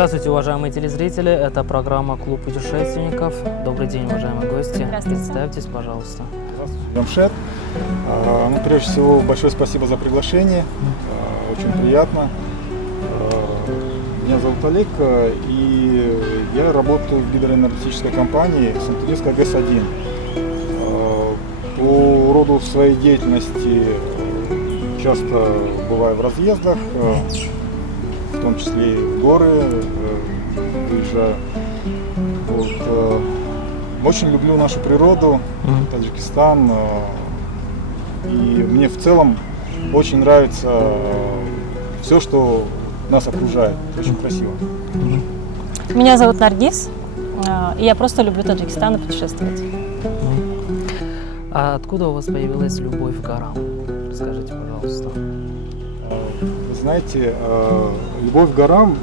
Здравствуйте, уважаемые телезрители. Это программа «Клуб путешественников». Добрый день, уважаемые гости. Представьтесь, пожалуйста. Здравствуйте, Джамшед. Прежде всего, большое спасибо за приглашение. Очень приятно. Меня зовут Олег, и я работаю в гидроэнергетической компании Санкт-Петербургская ГЭС-1. По роду своей деятельности часто бываю в разъездах, в том числе и в горы, выезжаю. Вот. Очень люблю нашу природу, Таджикистан, и мне в целом очень нравится все, что нас окружает. Очень красиво. Меня зовут Наргиз, и я просто люблю Таджикистан и путешествовать. А откуда у вас появилась любовь к горам? Расскажите, пожалуйста. Вы знаете, любовь к горам,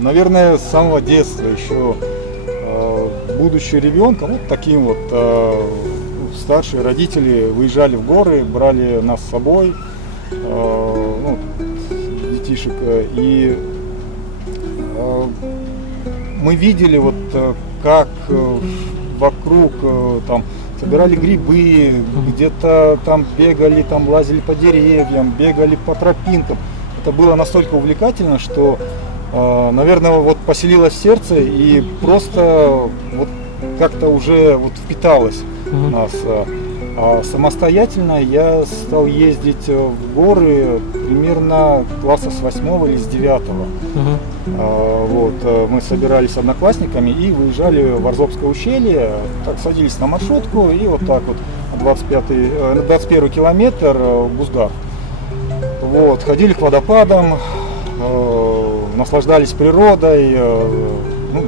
наверное, с самого детства, еще будучи ребенком, вот таким вот, старшие родители выезжали в горы, брали нас с собой, детишек, и мы видели, вот как вокруг там собирали грибы, где-то там бегали, там лазили по деревьям, бегали по тропинкам. Это было настолько увлекательно, что, наверное, вот поселилось в сердце и просто вот как-то уже вот впиталось в нас. А самостоятельно я стал ездить в горы примерно класса с 8 или с 9. Вот, мы собирались с одноклассниками и выезжали в Арзобское ущелье, так, садились на маршрутку и вот так вот на 21 километр в Бузгар. Вот, ходили к водопадам, наслаждались природой.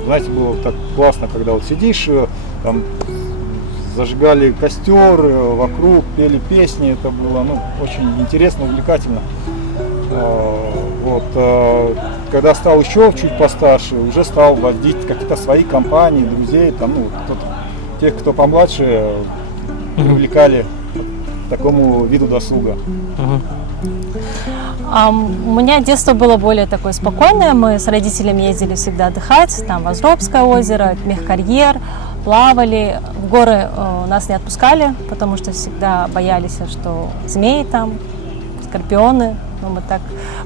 Знаете, было так классно, когда вот сидишь, там, зажигали костер, вокруг пели песни, это было очень интересно, увлекательно. Вот, когда стал еще чуть постарше, уже стал водить какие-то свои компании, друзей, там, тех, кто помладше, привлекали к такому виду досуга. У меня детство было более такое спокойное. Мы с родителями ездили всегда отдыхать, там в Азовское озеро, Мехкарьер, плавали. В горы нас не отпускали, потому что всегда боялись, что змеи там, скорпионы.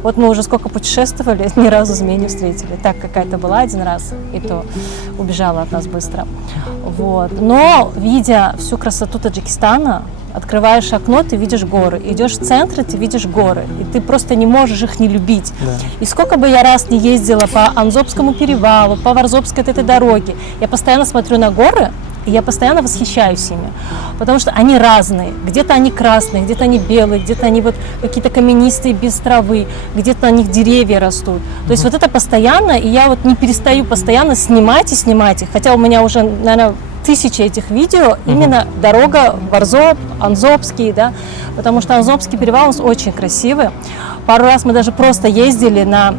Мы уже сколько путешествовали, ни разу змеи не встретили. Так какая-то была один раз, и то убежала от нас быстро. Вот. Но, видя всю красоту Таджикистана, открываешь окно, ты видишь горы. Идешь в центр, ты видишь горы. И ты просто не можешь их не любить. Да. И сколько бы я раз не ездила по Анзобскому перевалу, по Варзобской этой дороге, я постоянно смотрю на горы, и я постоянно восхищаюсь ими. Потому что они разные. Где-то они красные, где-то они белые, где-то они вот какие-то каменистые, без травы, где-то на них деревья растут. То есть вот это постоянно, и я вот не перестаю постоянно снимать и снимать их. Хотя у меня уже, наверное, тысячи этих видео, именно дорога в Арзоб, Анзобский, да, потому что Анзобский перевал у нас очень красивый. Пару раз мы даже просто ездили на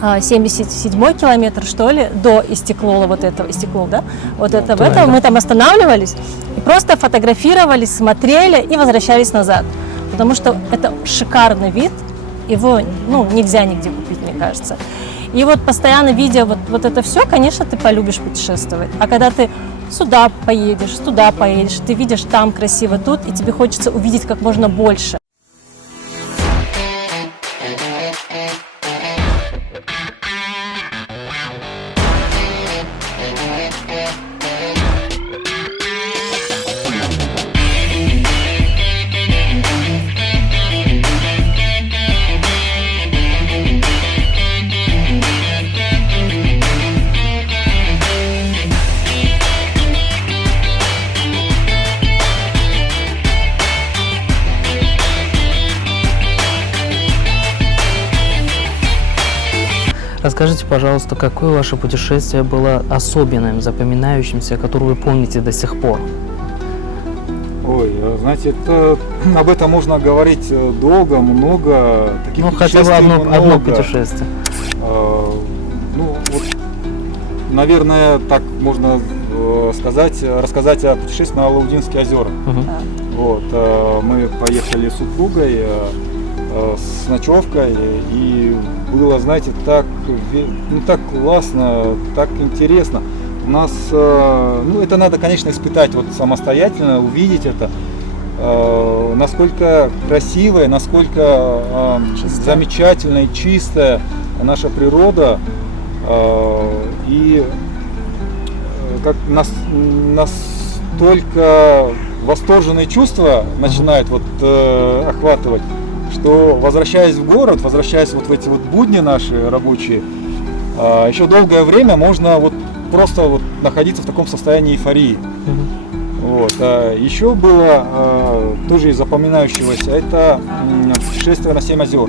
77-й километр, что ли, до Истеклола, вот этого, Истеклол, да? Вот это, в этом мы там останавливались и просто фотографировались, смотрели и возвращались назад. Потому что это шикарный вид, его, нельзя нигде купить, мне кажется. И вот постоянно видя вот это все, конечно, ты полюбишь путешествовать. А когда ты сюда поедешь, туда поедешь, ты видишь там красиво, тут, и тебе хочется увидеть как можно больше. Расскажите, пожалуйста, какое ваше путешествие было особенным, запоминающимся, которое вы помните до сих пор? Ой, знаете, об этом можно говорить долго, много. Таких хотя бы одно путешествие. Наверное, так можно рассказать о путешествии на Алаудинские озера. Вот, мы поехали с супругой с ночевкой, и было, знаете, так классно, так интересно. У нас, это надо, конечно, испытать вот самостоятельно, увидеть это, насколько красивая, насколько замечательная и чистая наша природа, и как настолько восторженные чувства начинают охватывать, что, возвращаясь в город, возвращаясь вот в эти вот будни наши рабочие, еще долгое время можно просто находиться в таком состоянии эйфории. Еще было тоже из запоминающегося, это путешествие на 7 озер.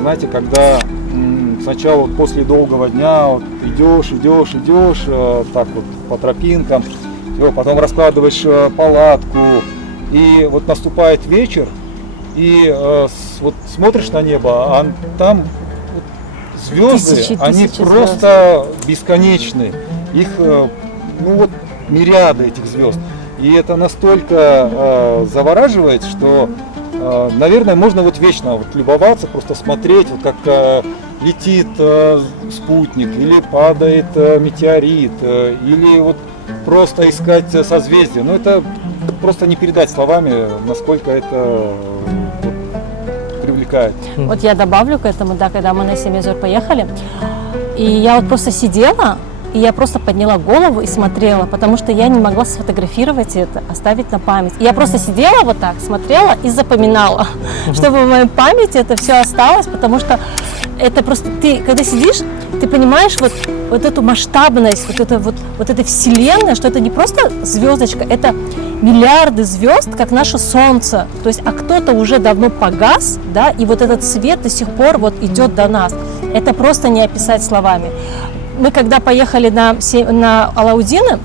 Знаете, когда сначала после долгого дня идешь так вот по тропинкам, потом раскладываешь палатку, и вот наступает вечер, и смотришь на небо, а там звезды, они просто бесконечны. Их мириады этих звезд. И это настолько завораживает, что, наверное, можно вечно любоваться, просто смотреть, как летит спутник, или падает метеорит, или просто искать созвездия. Это просто не передать словами, насколько это привлекает. Вот я добавлю к этому, когда мы на 7 озер поехали, и я просто сидела, и я просто подняла голову и смотрела, потому что я не могла сфотографировать это, оставить на память. И я просто сидела вот так, смотрела и запоминала, чтобы в моей памяти это все осталось, потому что это просто ты, когда сидишь, ты понимаешь вот эту масштабность, вот этой вселенной, что это не просто звездочка, это миллиарды звезд, как наше Солнце. То есть, а кто-то уже давно погас, да, и вот этот свет до сих пор идет до нас. Это просто не описать словами. Мы когда поехали на Алаудины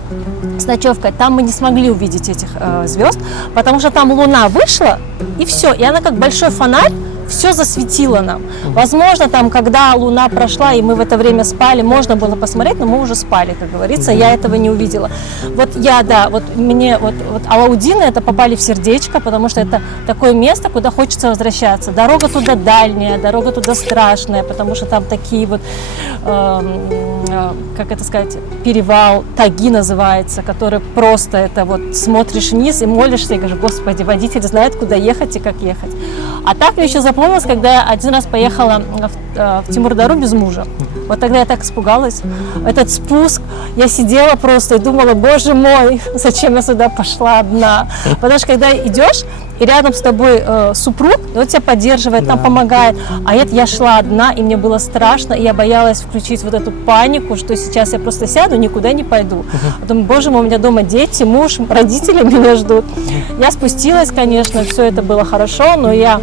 с ночевкой, там мы не смогли увидеть этих звезд, потому что там луна вышла, и все, и она как большой фонарь все засветила нам. Возможно, когда луна прошла, и мы в это время спали, можно было посмотреть, но мы уже спали, как говорится, я этого не увидела. Мне Алаудины это попали в сердечко, потому что это такое место, куда хочется возвращаться. Дорога туда дальняя, дорога туда страшная, потому что там такие перевал, таги называется, который просто смотришь вниз и молишься, и говоришь: Господи, водитель знает, куда ехать и как ехать. А так мне еще запомнилось, когда я один раз поехала в Тимур-Дару без мужа. Вот тогда я так испугалась. Этот спуск, я сидела просто и думала: Боже мой, зачем я сюда пошла одна? Потому что когда идешь, и рядом с тобой супруг, и он тебя поддерживает, там помогает. А я шла одна, и мне было страшно, и я боялась включить эту панику, что сейчас я просто сяду, никуда не пойду. Думаю: Боже мой, у меня дома дети, муж, родители меня ждут. Я спустилась, конечно, все это было хорошо, но я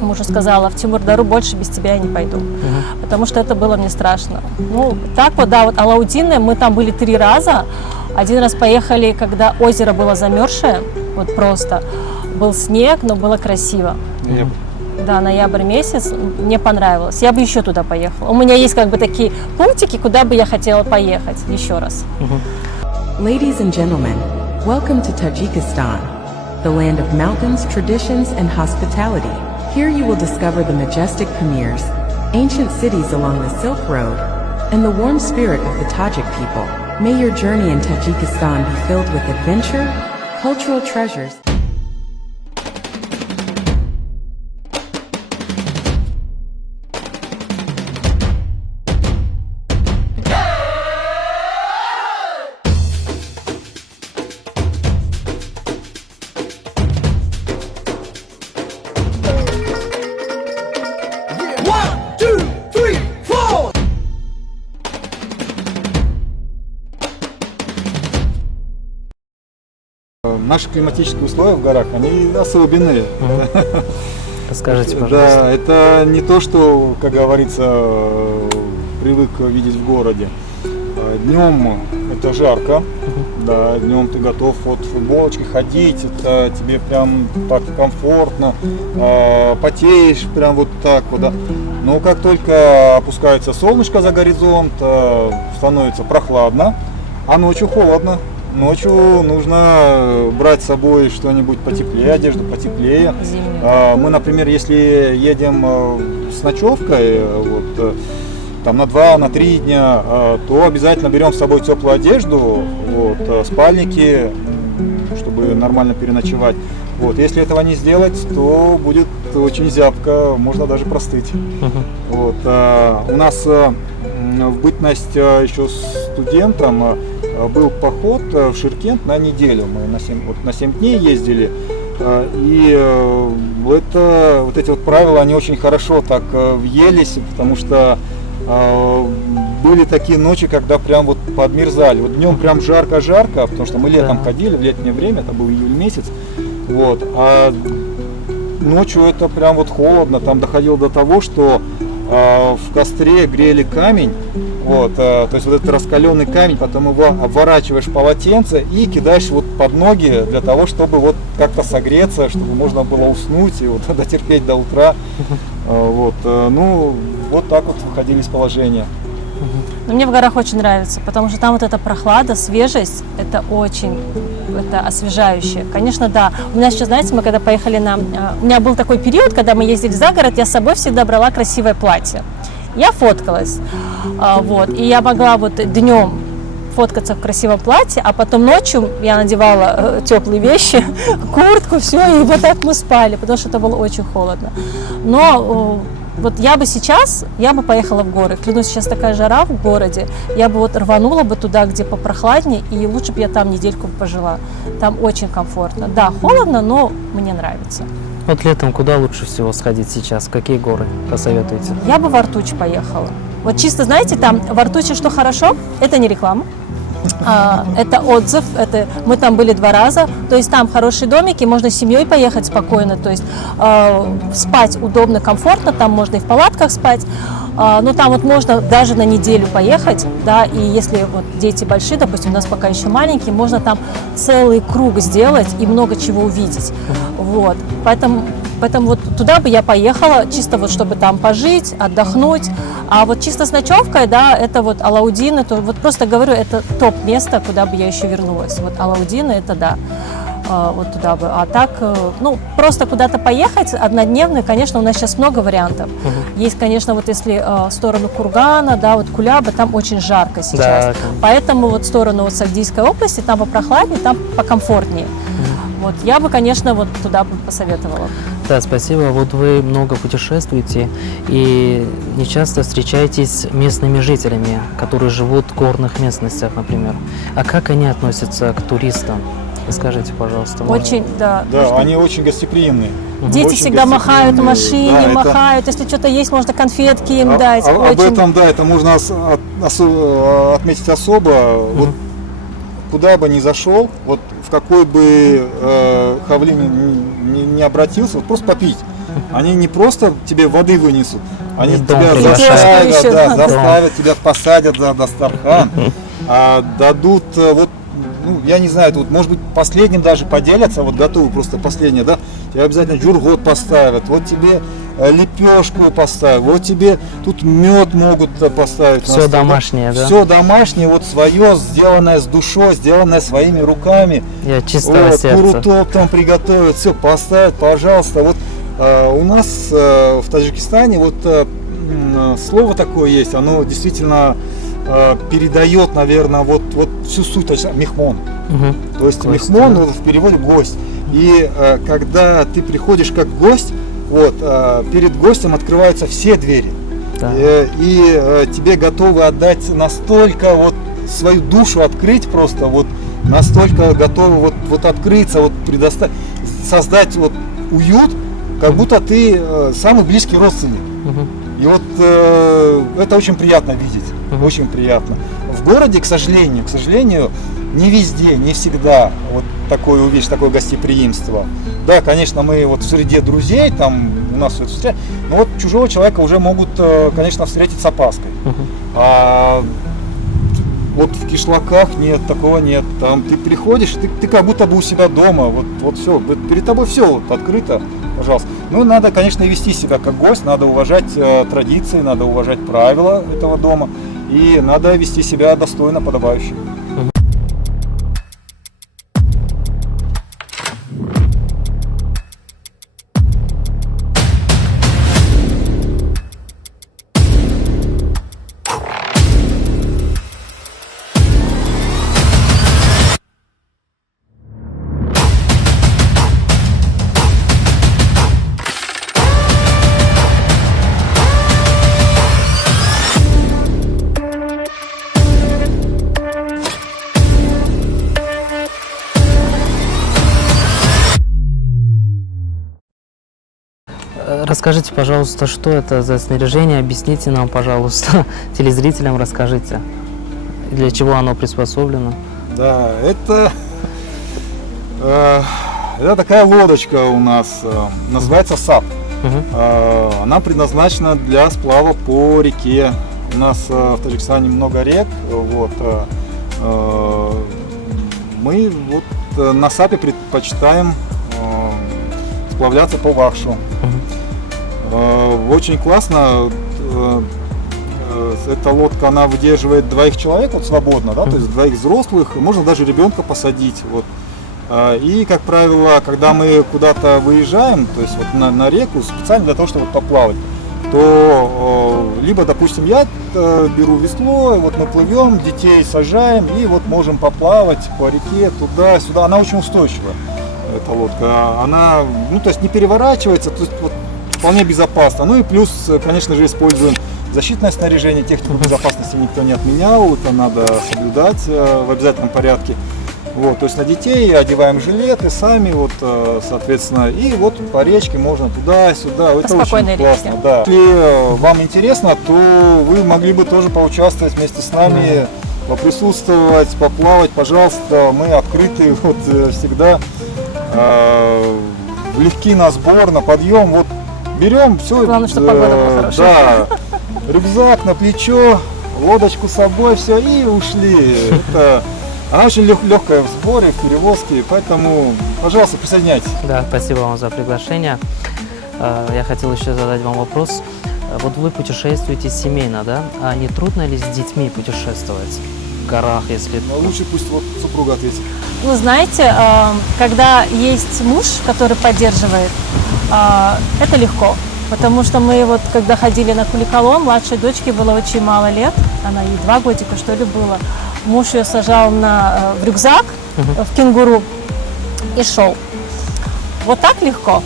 мужу сказала: в Тимур-Дару больше без тебя я не пойду, потому что это было мне страшно. Алаудины, мы там были 3 раза. Один раз поехали, когда озеро было замерзшее, просто. Был снег, но было красиво. Да, ноябрь месяц, мне понравилось. Я бы еще туда поехала. У меня есть такие пунктики, куда бы я хотела поехать еще раз. Ladies and gentlemen, welcome to Tajikistan, the land of mountains, traditions, and hospitality. Here you will discover the majestic Pamirs, ancient cities along the Silk Road, and the warm spirit of the Tajik people. May your journey in Tajikistan be filled with adventure, cultural treasures. Наши климатические условия в горах, они особенные. Расскажите, пожалуйста. Да, это не то, что, как говорится, привык видеть в городе. Днем это жарко, да, днем ты готов в футболочке ходить, это тебе прям так комфортно, потеешь прям так да. Но как только опускается солнышко за горизонт, становится прохладно, а ночью холодно. ночью нужно брать с собой что-нибудь потеплее, одежду потеплее. Зимнюю. Мы, например, если едем с ночевкой, вот, там на 2-3 дня, то обязательно берем с собой теплую одежду, вот, спальники, чтобы нормально переночевать. Вот, если этого не сделать, то будет очень зябко, можно даже простыть. Вот, у нас в бытность еще студентом был поход в Ширкент на неделю. Мы на 7 дней ездили. И вот эти вот правила, они очень хорошо так въелись, потому что были такие ночи, когда прям вот подмерзали. Вот днем прям жарко-жарко, потому что мы летом ходили, в летнее время, это был июль месяц. Вот, а ночью это прям вот холодно, там доходило до того, что в костре грели камень, вот, то есть вот этот раскаленный камень, потом его обворачиваешь в полотенце и кидаешь вот под ноги для того, чтобы вот как-то согреться, чтобы можно было уснуть и вот дотерпеть до утра. Вот, ну, вот так вот выходили из положения. Но мне в горах очень нравится, потому что там вот эта прохлада, свежесть, это очень, это освежающее. Конечно, да. У меня сейчас, знаете, мы когда поехали у меня был такой период, когда мы ездили за город, я с собой всегда брала красивое платье. Я фоткалась, вот, и я могла вот днем фоткаться в красивом платье, а потом ночью я надевала теплые вещи, куртку, все, и вот так мы спали, потому что это было очень холодно. Но вот я бы поехала в горы. Клянусь, сейчас такая жара в городе, я бы вот рванула бы туда, где попрохладнее, и лучше бы я там недельку пожила. Там очень комфортно. Да, холодно, но мне нравится. Вот летом куда лучше всего сходить сейчас? В какие горы посоветуете? Я бы в Артуч поехала. Вот чисто, знаете, там в Артуче что хорошо, это не реклама. Это отзыв, мы там были 2 раза, то есть там хорошие домики, можно с семьей поехать спокойно, то есть спать удобно, комфортно, там можно и в палатках спать, но там вот можно даже на неделю поехать, да, и если вот дети большие, допустим, у нас пока еще маленькие, можно там целый круг сделать и много чего увидеть, вот, поэтому вот туда бы я поехала, чисто вот чтобы там пожить, отдохнуть. А вот чисто с ночевкой, да, это вот Алаудин, это вот просто говорю, это топ-место, куда бы я еще вернулась. Вот Алаудин, это да, вот туда бы. А так, ну, просто куда-то поехать однодневный, конечно, у нас сейчас много вариантов. Есть, конечно, вот если в сторону Кургана, да, вот Кулябы, там очень жарко сейчас. Да. Поэтому вот в сторону вот Сагдийской области, там попрохладнее, там покомфортнее. Вот, я бы, конечно, вот туда бы посоветовала. Да, спасибо. Вот вы много путешествуете и не часто встречаетесь с местными жителями, которые живут в горных местностях, например. А как они относятся к туристам? Расскажите, пожалуйста. Очень, да. Да, они очень гостеприимные. Дети Очень всегда махают в машине, да, махают. Если что-то есть, можно конфетки им дать. Об Очень... этом, да, это можно отметить особо. Вот куда бы ни зашел, вот в какой бы хавли не обратился, вот просто попить. Они не просто тебе воды вынесут, они тебя заставят, тебя посадят за дастархан, дадут вот, ну, я не знаю, тут, может быть, последним даже поделятся, вот готовы просто последнее, да, тебе обязательно джургот поставят, вот тебе лепешку поставят, вот тебе тут мед могут поставить. Все домашнее, да? Все домашнее, вот свое, сделанное с душой, сделанное своими руками. Я чистого вот, сердца. курутоп там приготовят, все поставят, пожалуйста. Вот у нас в Таджикистане вот слово такое есть, оно действительно передает, наверное, вот всю суть, то есть мехмон. То есть гость, мехмон, да. в переводе гость. И когда ты приходишь как гость, вот, перед гостем открываются все двери. Да. И тебе готовы отдать настолько вот свою душу открыть просто, вот настолько готовы вот открыться, вот предоставить, создать вот уют, как будто ты самый близкий родственник. И вот это очень приятно видеть, очень приятно. В городе, к сожалению, не везде, не всегда вот такое увидишь, такое гостеприимство. Да, конечно, мы вот в среде друзей, там у нас все это встречается, но вот чужого человека уже могут, конечно, встретить с опаской. А вот в кишлаках нет, такого нет. Там ты приходишь, ты как будто бы у себя дома, вот все, перед тобой все вот открыто, пожалуйста. Ну, надо, конечно, вести себя как гость, надо уважать традиции, надо уважать правила этого дома и надо вести себя достойно, подобающе. Расскажите, пожалуйста, что это за снаряжение, объясните нам, пожалуйста, телезрителям расскажите, для чего оно приспособлено. Да, это такая лодочка у нас, называется САП. Она предназначена для сплава по реке. У нас в Таджикистане много рек. Вот. Мы вот на САПе предпочитаем сплавляться по Вахшу. Очень классно. Эта лодка, она выдерживает 2 человек вот, свободно, да, то есть 2 взрослых, можно даже ребенка посадить. Вот. И, как правило, когда мы куда-то выезжаем, то есть вот на реку, специально для того, чтобы поплавать, то либо, допустим, я беру весло, и вот мы плывем, детей сажаем, и вот можем поплавать по реке туда-сюда. Она очень устойчивая, эта лодка. Она, ну, то есть не переворачивается, то есть вот, вполне безопасно. Ну и плюс, конечно же, используем защитное снаряжение, технику безопасности никто не отменял, это надо соблюдать в обязательном порядке. Вот, то есть на детей одеваем жилеты сами, вот, соответственно, и вот по речке можно туда-сюда. Это очень классно. Да. Если вам интересно, то вы могли бы тоже поучаствовать вместе с нами, поприсутствовать, поплавать, пожалуйста, мы открыты вот, всегда, легки на сбор, на подъем, вот берем все. Главное, чтобы погода была хорошая. Да, рюкзак на плечо, лодочку с собой, все, и ушли. Она очень легкая в сборе, в перевозке, поэтому, пожалуйста, присоединяйтесь. Да, спасибо вам за приглашение. Я хотел еще задать вам вопрос. Вот вы путешествуете семейно, да? А не трудно ли с детьми путешествовать в горах, если... Но лучше пусть вот супруга ответит. Ну, знаете, когда есть муж, который поддерживает, это легко. Потому что мы вот, когда ходили на Куликолом, младшей дочке было очень мало лет, она ей 2 годика, что ли, было. Муж ее сажал в рюкзак, в кенгуру и шел. Вот так легко.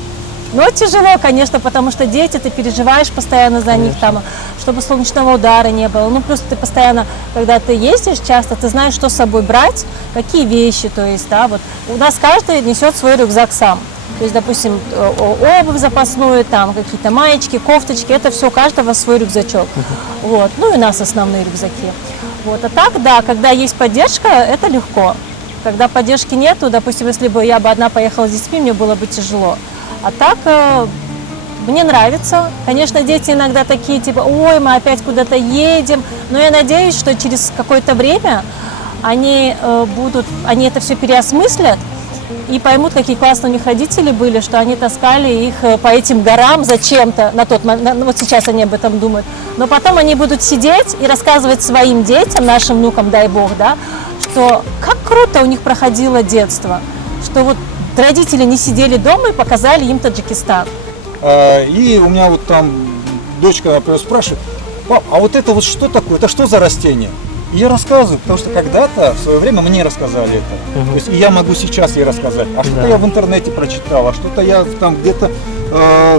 Но тяжело, конечно, потому что дети, ты переживаешь постоянно за них, там, чтобы солнечного удара не было. Ну, просто ты постоянно, когда ты ездишь часто, ты знаешь, что с собой брать, какие вещи, то есть, да, вот. У нас каждый несет свой рюкзак сам. То есть, допустим, обувь запасную, там, какие-то маечки, кофточки, это все у каждого свой рюкзачок. Вот. Ну и у нас основные рюкзаки. Вот. А так, да, когда есть поддержка, это легко. Когда поддержки нету, допустим, если бы я одна поехала с детьми, мне было бы тяжело. А так, мне нравится. Конечно, дети иногда такие, типа, ой, мы опять куда-то едем. Но я надеюсь, что через какое-то время они это все переосмыслят и поймут, какие классные у них родители были, что они таскали их по этим горам зачем-то, на тот момент, вот сейчас они об этом думают, но потом они будут сидеть и рассказывать своим детям, нашим внукам, дай бог, да, что как круто у них проходило детство, что вот родители не сидели дома и показали им Таджикистан. И у меня вот там дочка, например, спрашивает: пап, а вот это вот что такое, это что за растение? И я рассказываю, потому что когда-то, в свое время, мне рассказали это. То есть, и я могу сейчас ей рассказать. А что-то я в интернете прочитал, а что-то я там где-то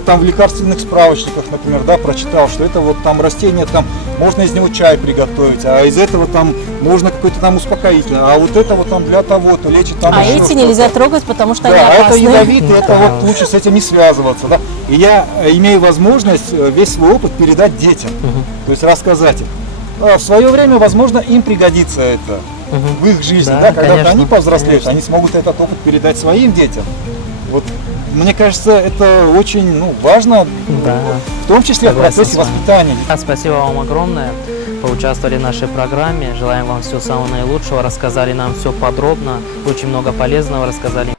там в лекарственных справочниках, например, да, прочитал, что это вот там растение, там можно из него чай приготовить, а из этого там можно какой-то там успокоительный, а вот это вот там для того-то лечит там. А эти нельзя трогать, потому что да, они опасны. это ядовитые, это вот лучше с этим не связываться, да. И я имею возможность весь свой опыт передать детям, то есть рассказать им. В свое время, возможно, им пригодится это в их жизни, да, когда они повзрослеют, они смогут этот опыт передать своим детям. Вот, мне кажется, это очень важно, в том числе в процессе воспитания. Спасибо вам огромное, поучаствовали в нашей программе, желаем вам всего самого наилучшего, рассказали нам все подробно, очень много полезного рассказали,